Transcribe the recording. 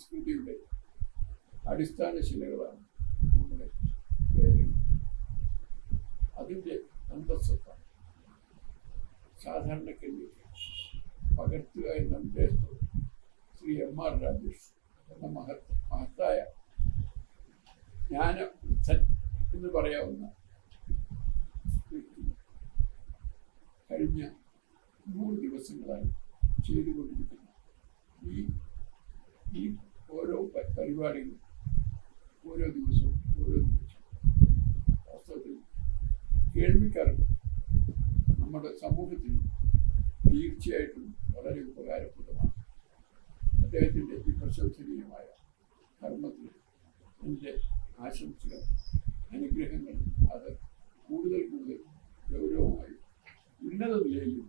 സംസ്കൃതിയുടെ അടിസ്ഥാന ശിലകളാണ് നമ്മുടെ വേദങ്ങൾ. അതിൻ്റെ അന്തസ്സത്താണ് സാധാരണക്കാരിലേക്ക് പകർത്തുക എന്ന ഉദ്ദേശത്തോടെ ശ്രീ M.R. രാജേഷ് എന്ന മഹത്തായ ജ്ഞാനവൃദ്ധൻ എന്ന് പറയാവുന്ന വ്യക്തി കഴിഞ്ഞ 100 ദിവസങ്ങളായി ചെയ്തുകൊണ്ടിരിക്കുന്ന ഈ ഓരോ പരിപാടികളും ഓരോ ദിവസവും വാസ്തവത്തിൽ കേൾവിക്കാർക്ക് നമ്മുടെ സമൂഹത്തിന് തീർച്ചയായിട്ടും വളരെ ഉപകാരപ്രദമാണ്. അദ്ദേഹത്തിൻ്റെ ഈ പ്രശംസനീയമായ കർമ്മത്തിൽ എൻ്റെ ആശംസകൾ, അനുഗ്രഹങ്ങൾ അത് കൂടുതൽ ഗൗരവമായി ഉന്നത നിലയിലും